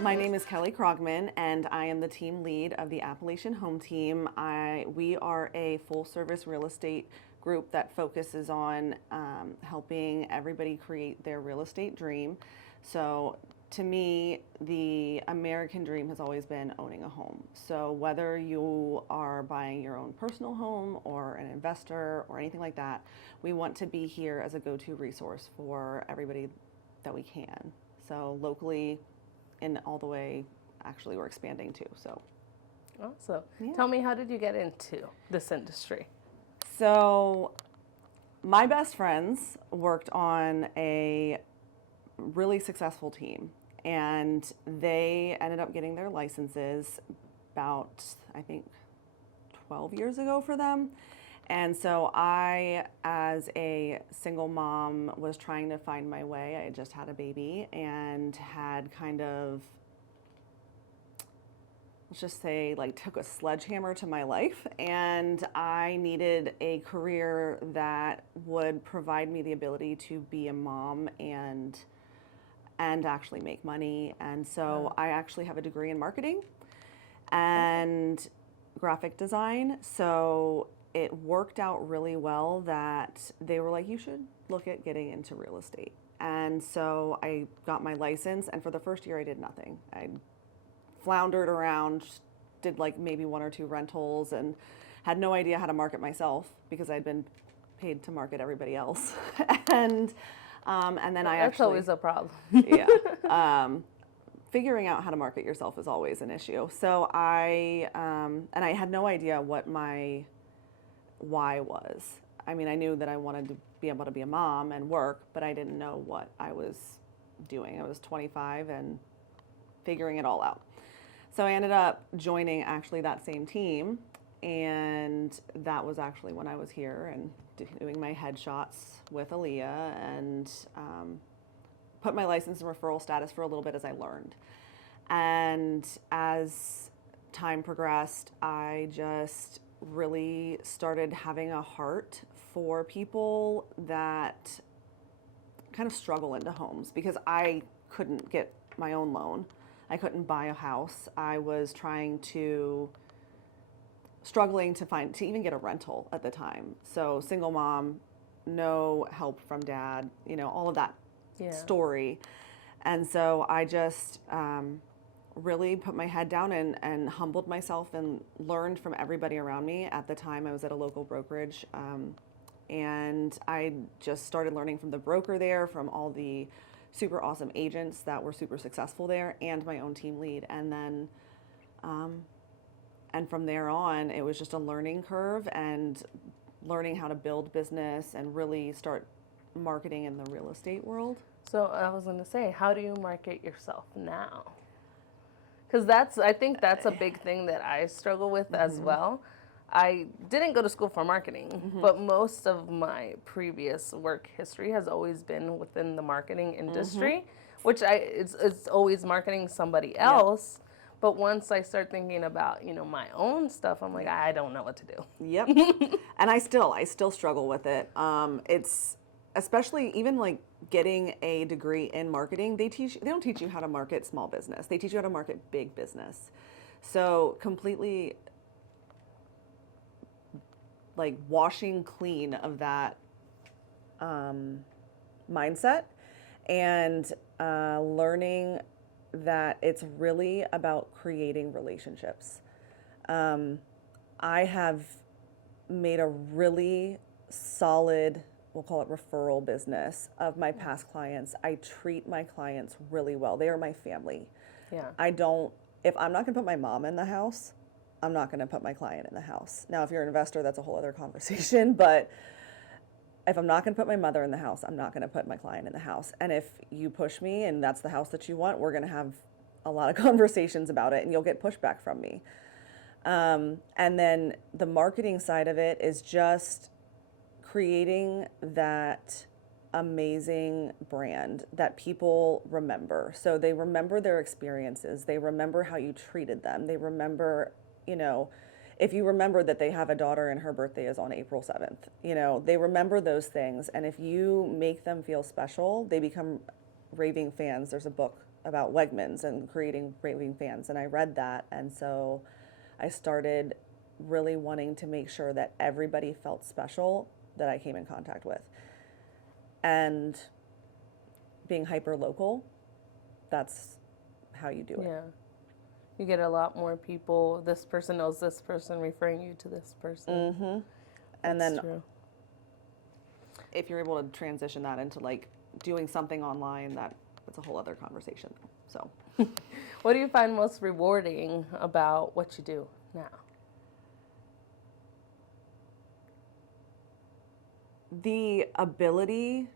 My name is Kelly Krogmann, and I am the team lead of the Appalachian Home Team. We are a full-service real estate group that focuses on helping everybody create their real estate dream. So to me, the American dream has always been owning a home. So whether you are buying your own personal home or an investor or anything like that, we want to be here as a go-to resource for everybody that we can. So locally, and all the way, actually, we're expanding too. So, awesome. Yeah. Tell me, how did you get into this industry? So my best friends worked on a really successful team, and they ended up getting their licenses about, I think, 12 years ago for them. And so I, as a single mom, was trying to find my way. I had just had a baby and had kind of, let's just say, like, took a sledgehammer to my life. And I needed a career that would provide me the ability to be a mom and actually make money. And so I actually have a degree in marketing and graphic design. So it worked out really well that they were like, you should look at getting into real estate. And so I got my license, and for the first year I did nothing. I floundered around, did like maybe one or two rentals, and had no idea how to market myself because I'd been paid to market everybody else. and then That's always a problem. yeah. Figuring out how to market yourself is always an issue. So I had no idea what my why was. I mean, I knew that I wanted to be able to be a mom and work, but I didn't know what I was doing. I was 25 and figuring it all out. So I ended up joining actually that same team, and that was actually when I was here and doing my headshots with Aaliyah, and put my license and referral status for a little bit as I learned. And as time progressed, I just really started having a heart for people that kind of struggle into homes, because I couldn't get my own loan. I couldn't buy a house. I was struggling to even get a rental at the time. So single mom, no help from dad, all of that story. And so I just really put my head down and humbled myself and learned from everybody around me. At the time, I was at a local brokerage, and I just started learning from the broker there, from all the super awesome agents that were super successful there, and my own team lead. And then, and from there on, it was just a learning curve and learning how to build business and really start marketing in the real estate world. So I was going to say, how do you market yourself now? Because I think that's a big thing that I struggle with as well. I didn't go to school for marketing, but most of my previous work history has always been within the marketing industry, which it's always marketing somebody else. But once I start thinking about, my own stuff, I'm like, I don't know what to do. Yep. And I still struggle with it. It's especially even like getting a degree in marketing, they don't teach you how to market small business. They teach you how to market big business. So completely like washing clean of that mindset and learning that it's really about creating relationships. I have made a really solid, we'll call it referral business of my past clients. I treat my clients really well. They are my family. Yeah. If I'm not gonna put my mom in the house, I'm not gonna put my client in the house. Now, if you're an investor, that's a whole other conversation, but if I'm not gonna put my mother in the house, I'm not gonna put my client in the house. And if you push me and that's the house that you want, we're gonna have a lot of conversations about it and you'll get pushback from me. And then the marketing side of it is just creating that amazing brand that people remember. So they remember their experiences. They remember how you treated them. They remember, if you remember that they have a daughter and her birthday is on April 7th, they remember those things. And if you make them feel special, they become raving fans. There's a book about Wegmans and creating raving fans, and I read that, and so I started really wanting to make sure that everybody felt special that I came in contact with. And being hyper local, that's how you do it. Yeah. You get a lot more people, this person knows this person, referring you to this person. Mm-hmm. And then true. if you're able to transition that into like doing something online, that's a whole other conversation. So What do you find most rewarding about what you do now? The ability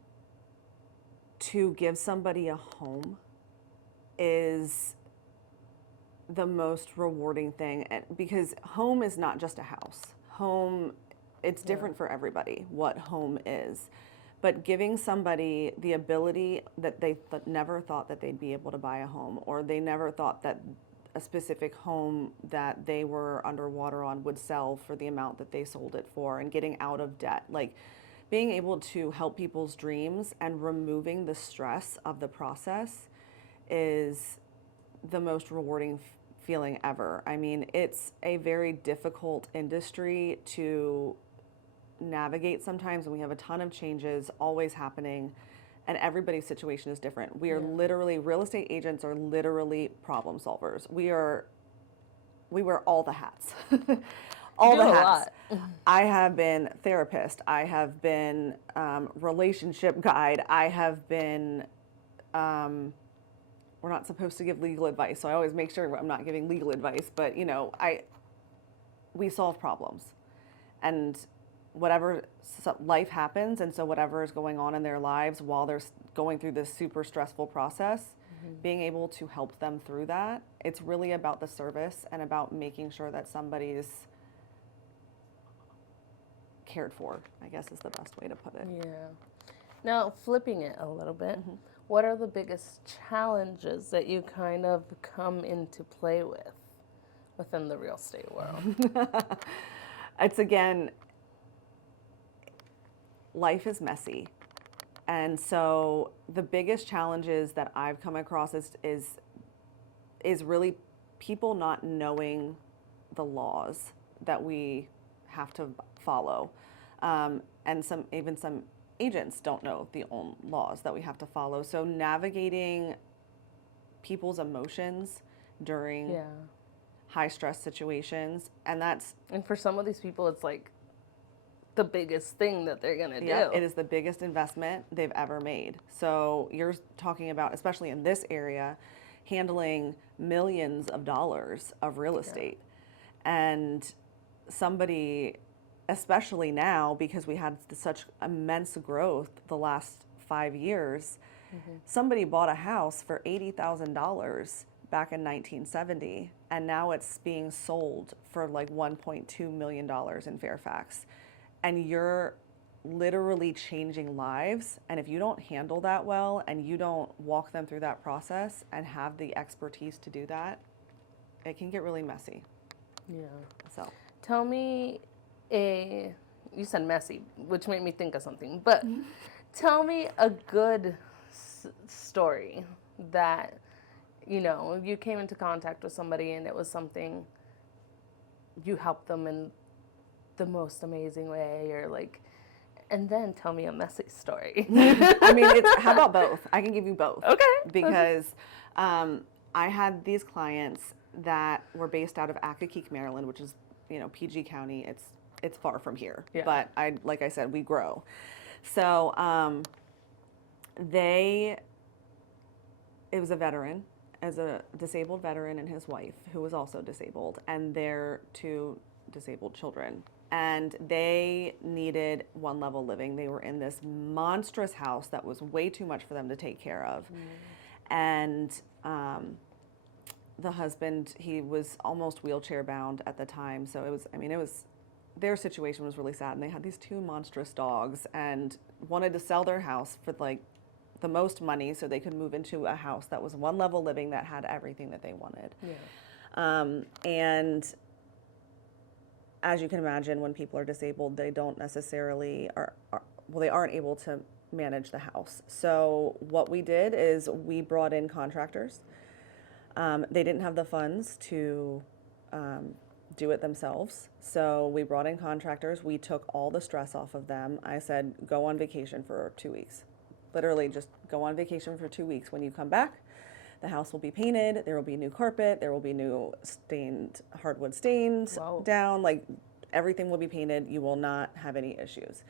to give somebody a home is the most rewarding thing, because home is not just a house. Home, it's different for everybody what home is. But giving somebody the ability that they never thought that they'd be able to buy a home, or they never thought that a specific home that they were underwater on would sell for the amount that they sold it for, and getting out of debt. Like being able to help people's dreams and removing the stress of the process is the most rewarding feeling ever. I mean, it's a very difficult industry to navigate sometimes, and we have a ton of changes always happening, and everybody's situation is different. We are literally, real estate agents are literally problem solvers. We wear all the hats. All the hats. I have been therapist. I have been relationship guide. I have been, we're not supposed to give legal advice, so I always make sure I'm not giving legal advice, but you know, we solve problems. And whatever life happens, and so whatever is going on in their lives while they're going through this super stressful process, being able to help them through that, it's really about the service and about making sure that somebody's cared for, I guess is the best way to put it. Yeah. Now, flipping it a little bit, what are the biggest challenges that you kind of come into play with within the real estate world? It's, again, life is messy. And so the biggest challenges that I've come across is really people not knowing the that we have to follow. And some agents don't know the own laws that we have to follow. So navigating people's emotions during high stress situations, and for some of these people, it's like the biggest thing that they're gonna do. It is the biggest investment they've ever made. So you're talking about, especially in this area, handling millions of dollars of real estate. And somebody, especially now, because we had such immense growth the last 5 years, somebody bought a house for $80,000 back in 1970, and now it's being sold for like $1.2 million in Fairfax. And you're literally changing lives, and if you don't handle that well and you don't walk them through that process and have the expertise to do that, it can get really messy. Yeah. So tell me you said messy, which made me think of something, but tell me a good story that, you know, you came into contact with somebody and it was something you helped them in the most amazing way, or like, and then tell me a messy story. I mean, how about both? I can give you both. Okay. Because I had these clients that were based out of Accokeek, Maryland, which is, you know, PG County. It's far from here, but like I said, we grow. So it was a veteran, as a disabled veteran, and his wife, who was also disabled, and their 2 disabled children. And they needed one level living. They were in this monstrous house that was way too much for them to take care of. And the husband, he was almost wheelchair bound at the time. So their situation was really sad. And they had these 2 monstrous dogs and wanted to sell their house for like the most money so they could move into a house that was one level living that had everything that they wanted. And as you can imagine, when people are disabled, they don't necessarily well, they aren't able to manage the house. So what we did is we brought in contractors. They didn't have the funds to do it themselves. So we brought in contractors. We took all the stress off of them. I said, go on vacation for 2 weeks. Literally just go on vacation for 2 weeks. When you come back, the house will be painted. There will be new carpet. There will be new hardwood stains down. Like, everything will be painted. You will not have any issues.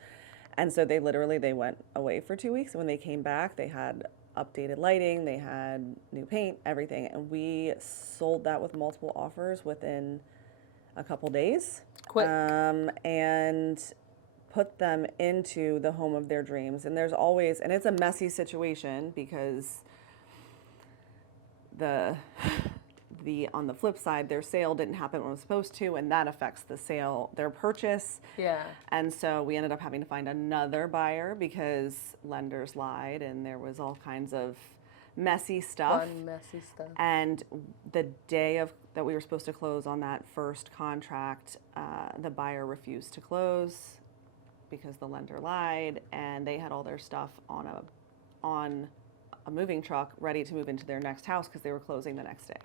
And so they went away for 2 weeks. And when they came back, they had updated lighting, they had new paint, everything. And we sold that with multiple offers within a couple days. Quick. And put them into the home of their dreams. And there's always, and it's a messy situation because on the flip side, their sale didn't happen when it was supposed to, and that affects their purchase. Yeah. And so we ended up having to find another buyer because lenders lied, and there was all kinds of messy stuff. Fun, messy stuff. And the day that we were supposed to close on that first contract, the buyer refused to close because the lender lied, and they had all their stuff on a moving truck ready to move into their next house because they were closing the next day.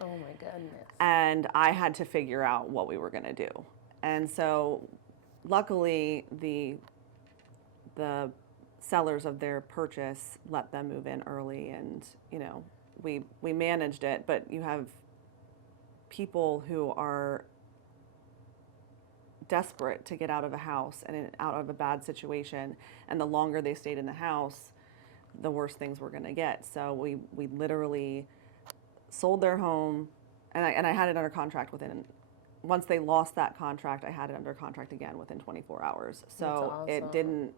Oh my goodness. And I had to figure out what we were going to do. And so luckily the sellers of their purchase let them move in early, and we managed it. But you have people who are desperate to get out of a house and out of a bad situation, and the longer they stayed in the house, the worse things were going to get. So we literally sold their home, and I had it under contract once they lost that contract, I had it under contract again within 24 hours. So awesome.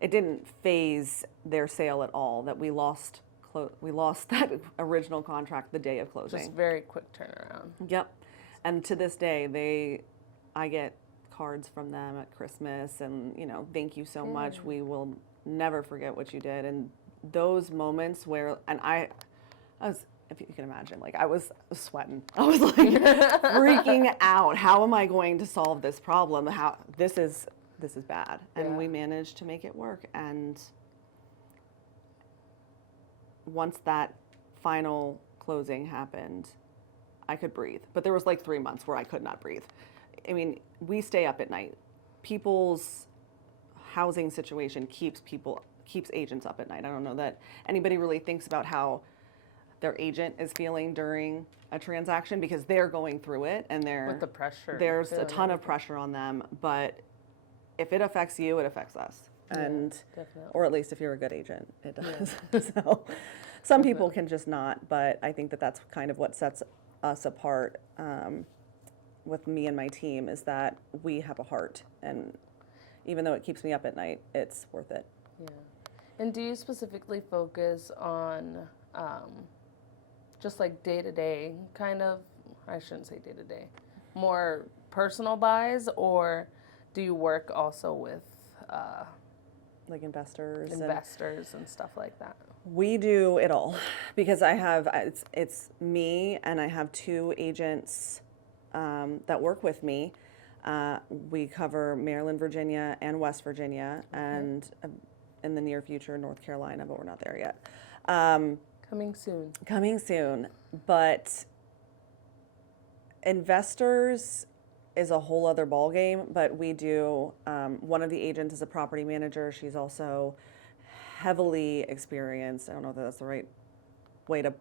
It didn't phase their sale at all that we lost that original contract the day of closing. Just very quick turnaround. Yep. And to this day, I get cards from them at Christmas, and thank you so much. We will never forget what you did. And those moments where, and I was, if you can imagine, like, I was sweating. I was like freaking out. How am I going to solve this problem? This is bad. And we managed to make it work. And once that final closing happened, I could breathe. But there was like 3 months where I could not breathe. I mean, we stay up at night. People's housing situation keeps agents up at night. I don't know that anybody really thinks about how their agent is feeling during a transaction, because they're going through it, and with the pressure. There's a ton of pressure on them. But if it affects you, it affects us. And definitely. Or at least if you're a good agent, it does. Yeah. So some people can just not, but I think that's kind of what sets us apart with me and my team, is that we have a heart, and even though it keeps me up at night, it's worth it. Yeah. And do you specifically focus on just like day-to-day kind of, I shouldn't say day-to-day, more personal buys, or do you work also with like investors and stuff like that? We do it all, because it's me, and I have 2 agents that work with me. We cover Maryland, Virginia, and West Virginia, and in the near future, North Carolina, but we're not there yet. Coming soon. But investors is a whole other ballgame, but we do, one of the agents is a property manager. She's also heavily experienced. I don't know if that's the right way to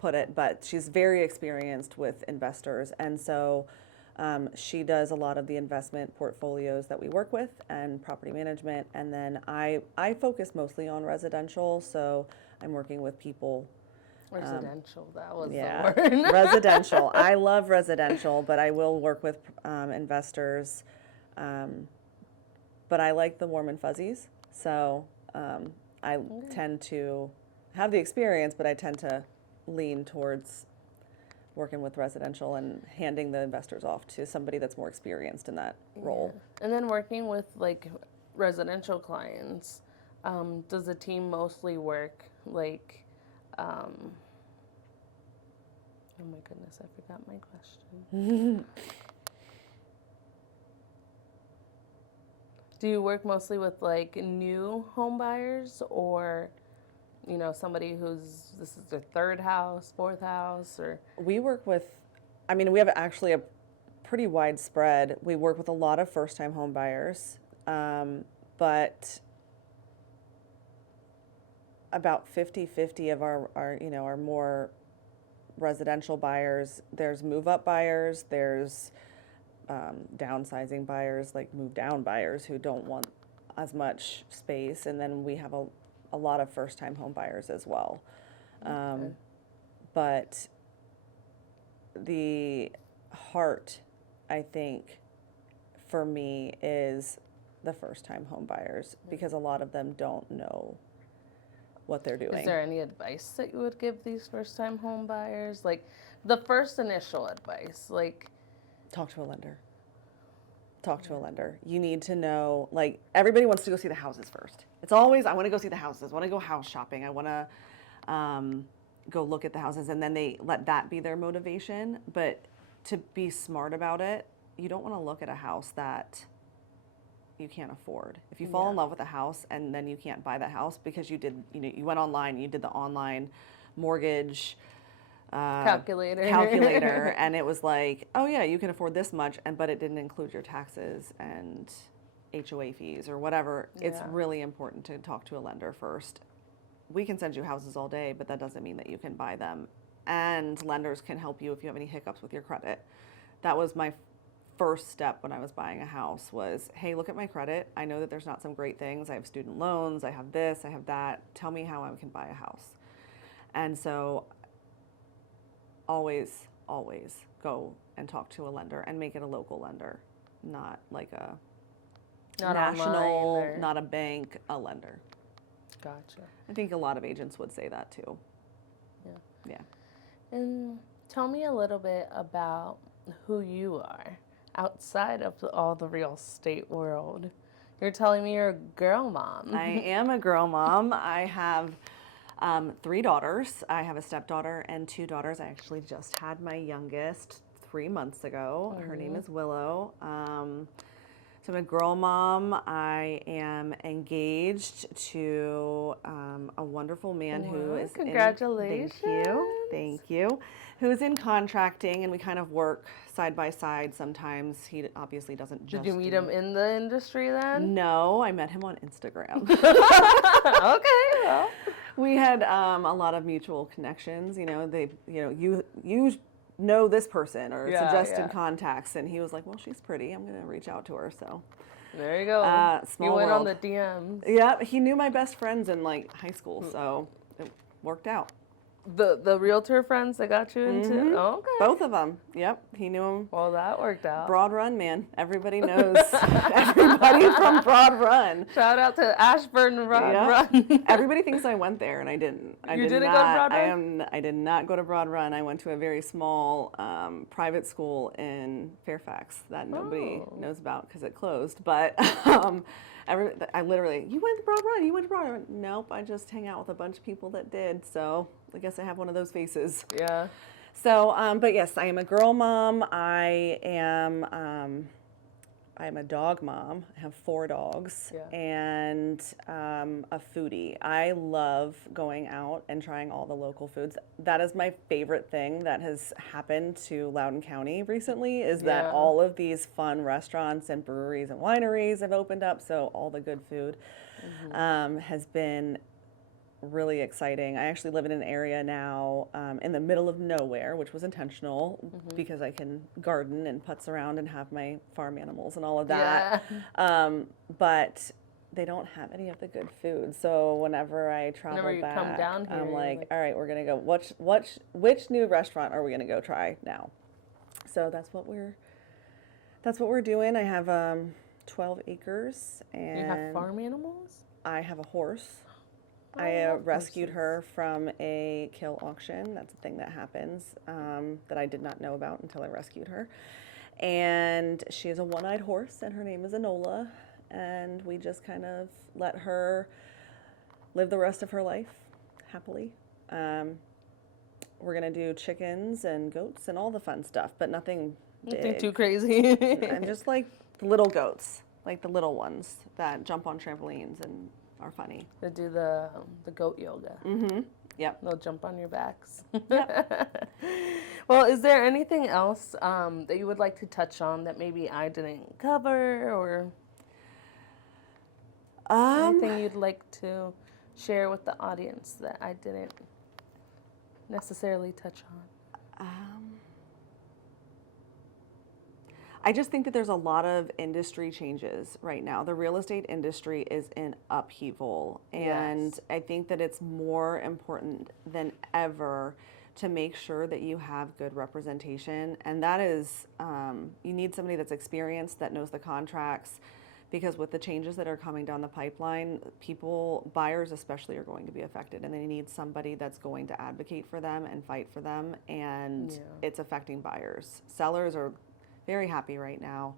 put it, but she's very experienced with investors. And so she does a lot of the investment portfolios that we work with and property management. And then I focus mostly on residential. So I'm working with people. Residential, that was the word. Residential. I love residential, but I will work with investors. But I like the warm and fuzzies. So I tend to have the experience, but I tend to lean towards working with residential and handing the investors off to somebody that's more experienced in that role. And then working with like residential clients, does the team mostly work like, oh my goodness, I forgot my question. Do you work mostly with like new home buyers, or somebody this is their third house, fourth house, or? We work with, I mean, we have actually a pretty widespread. We work with a lot of first-time home buyers, but about 50-50 of our more residential buyers. There's move-up buyers. There's downsizing buyers, like move-down buyers who don't want as much space, and then we have a lot of first-time home buyers as well. Okay. But the heart, I think, for me is the first-time home buyers, because a lot of them don't know what they're doing. Is there any advice that you would give these first-time home buyers? Like the first initial advice, like Talk to a lender. Talk to a lender. You need to know, like, everybody wants to go see the houses first. It's always, I want to go see the houses. I want to go house shopping. I want to go look at the houses. And then they let that be their motivation. But to be smart about it, you don't want to look at a house that you can't afford. If you fall in love with a house and then you can't buy that house because you went online, you did the online mortgage calculator and it was like, oh yeah, you can afford this much, but it didn't include your taxes and HOA fees or whatever. It's really important to talk to a lender first. We can send you houses all day, but that doesn't mean that you can buy them. And lenders can help you if you have any hiccups with your credit. That was my first step when I was buying a house was, hey, look at my credit. I know that there's not some great things. I have student loans. I have this. I have that. Tell me how I can buy a house. And so always go and talk to a lender and make it a local lender, not like a not national, not a bank, a lender. Gotcha. I think a lot of agents would say that too. Yeah. And tell me a little bit about who you are outside of all the real estate world. You're telling me you're a girl mom. I am a girl mom. I have 3 daughters. I have a stepdaughter and 2 daughters. I actually just had my youngest 3 months ago. Her name is Willow. So I'm a girl mom. I am engaged to a wonderful man who is congratulations. Thank you. Who's in contracting, and we kind of work side by side sometimes. He obviously doesn't just. Did you meet him in the industry then? No, I met him on Instagram. Okay, well. We had a lot of mutual connections. You know this person or suggested contacts, and he was like, well, she's pretty. I'm going to reach out to her. So there you go. Small you went world. on the DMs. Yeah, he knew my best friends in like high school, so it worked out. The realtor friends that got you into? Mm-hmm. Oh, okay. Both of them. Yep, he knew them. Well, that worked out. Broad Run, man. Everybody knows everybody from Broad Run. Shout out to Ashburn Run. Everybody thinks I went there, and I didn't. You didn't go to Broad Run? I did not go to Broad Run. I went to a very small private school in Fairfax that nobody knows about because it closed. But I literally, you went to Broad Run. You went to Broad Run. Nope, I just hang out with a bunch of people that did. So I guess I have one of those faces. Yeah. So, but yes, I am a girl mom. I am a dog mom. I have 4 dogs and a foodie. I love going out and trying all the local foods. That is my favorite thing that has happened to Loudoun County recently is that all of these fun restaurants and breweries and wineries have opened up. So all the good food has been really exciting. I actually live in an area now in the middle of nowhere, which was intentional because I can garden and putz around and have my farm animals and all of that. But they don't have any of the good food. So whenever I travel back, come down here, I'm like, all right, we're gonna go. Which new restaurant are we gonna go try now? So that's what we're doing. I have 12 acres and you have farm animals? I have a horse. I rescued her from a kill auction. That's a thing that happens that I did not know about until I rescued her. And she is a one-eyed horse, and her name is Enola. And we just kind of let her live the rest of her life happily. We're going to do chickens and goats and all the fun stuff, but nothing big. Nothing too crazy. And just like little goats. like the little ones that jump on trampolines and are funny. They do the goat yoga. Mm-hmm. Yep. They'll jump on your backs. Yep. Well, is there anything else that you would like to touch on that maybe I didn't cover, or anything you'd like to share with the audience that I didn't necessarily touch on? I just think that there's a lot of industry changes right now. The real estate industry is in upheaval, and Yes. I think that it's more important than ever to make sure that you have good representation. And that is, you need somebody that's experienced, that knows the contracts, because with the changes that are coming down the pipeline, buyers especially, are going to be affected, and they need somebody that's going to advocate for them and fight for them, and Yeah. it's affecting buyers. Sellers are very happy right now,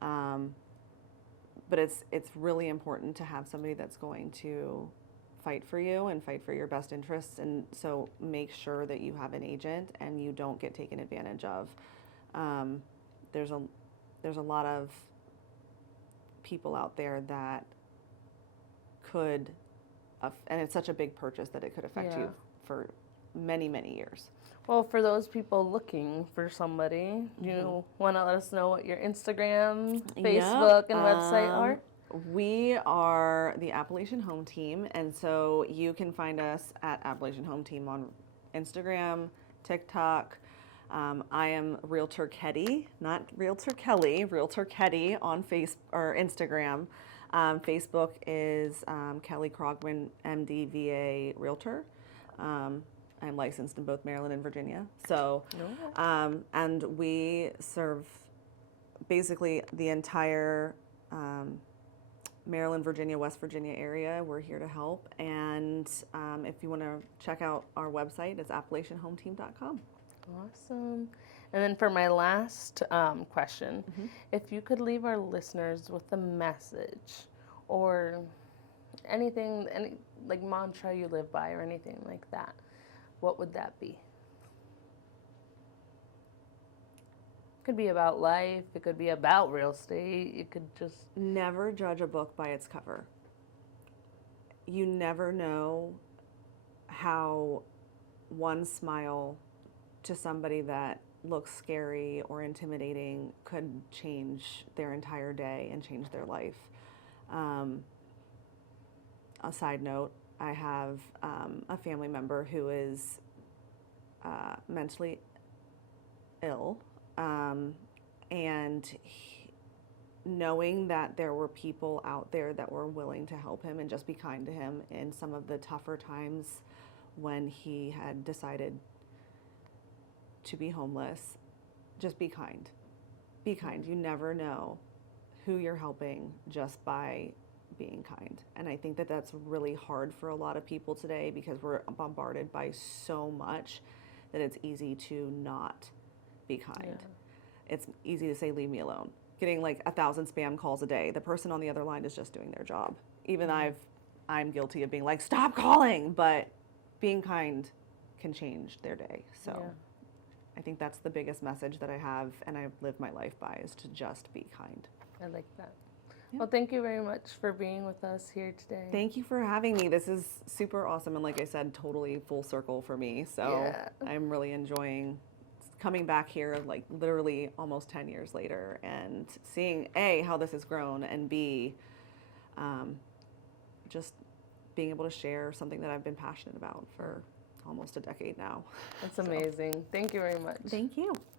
but it's really important to have somebody that's going to fight for you and fight for your best interests. And so make sure that you have an agent and you don't get taken advantage of. There's a lot of people out there that could, and it's such a big purchase that it could affect Yeah. you for many, many years. Well, for those people looking for somebody, you want to let us know what your Instagram, Facebook, and website are? We are the Appalachian Home Team, and so you can find us at Appalachian Home Team on Instagram, TikTok. I am Realtor Ketty, not Realtor Kelly, Realtor Ketty on Instagram. Facebook is Kelly Krogmann, MD, VA Realtor. I'm licensed in both Maryland and Virginia. So, and we serve basically the entire Maryland, Virginia, West Virginia area. We're here to help. And if you want to check out our website, it's AppalachianHomeTeam.com. Awesome. And then for my last question, if you could leave our listeners with a message or anything, any like mantra you live by or anything like that, what would that be? Could be about life. It could be about real estate. It could just... Never judge a book by its cover. You never know how one smile to somebody that looks scary or intimidating could change their entire day and change their life. A side note, I have a family member who is mentally ill, and knowing that there were people out there that were willing to help him and just be kind to him in some of the tougher times when he had decided to be homeless, just be kind. Be kind. You never know who you're helping just by being kind. And I think that that's really hard for a lot of people today because we're bombarded by so much that it's easy to not be kind. Yeah. It's easy to say, leave me alone. Getting like 1,000 spam calls a day. The person on the other line is just doing their job. Even I'm guilty of being like, stop calling, but being kind can change their day. So yeah. I think that's the biggest message that I have and I've lived my life by, is to just be kind. I like that. Yeah. Well, thank you very much for being with us here today. Thank you for having me. This is super awesome. And like I said, totally full circle for me. So yeah. I'm really enjoying coming back here, like literally almost 10 years later, and seeing A, how this has grown, and B, just being able to share something that I've been passionate about for almost a decade now. That's amazing. Thank you very much. Thank you.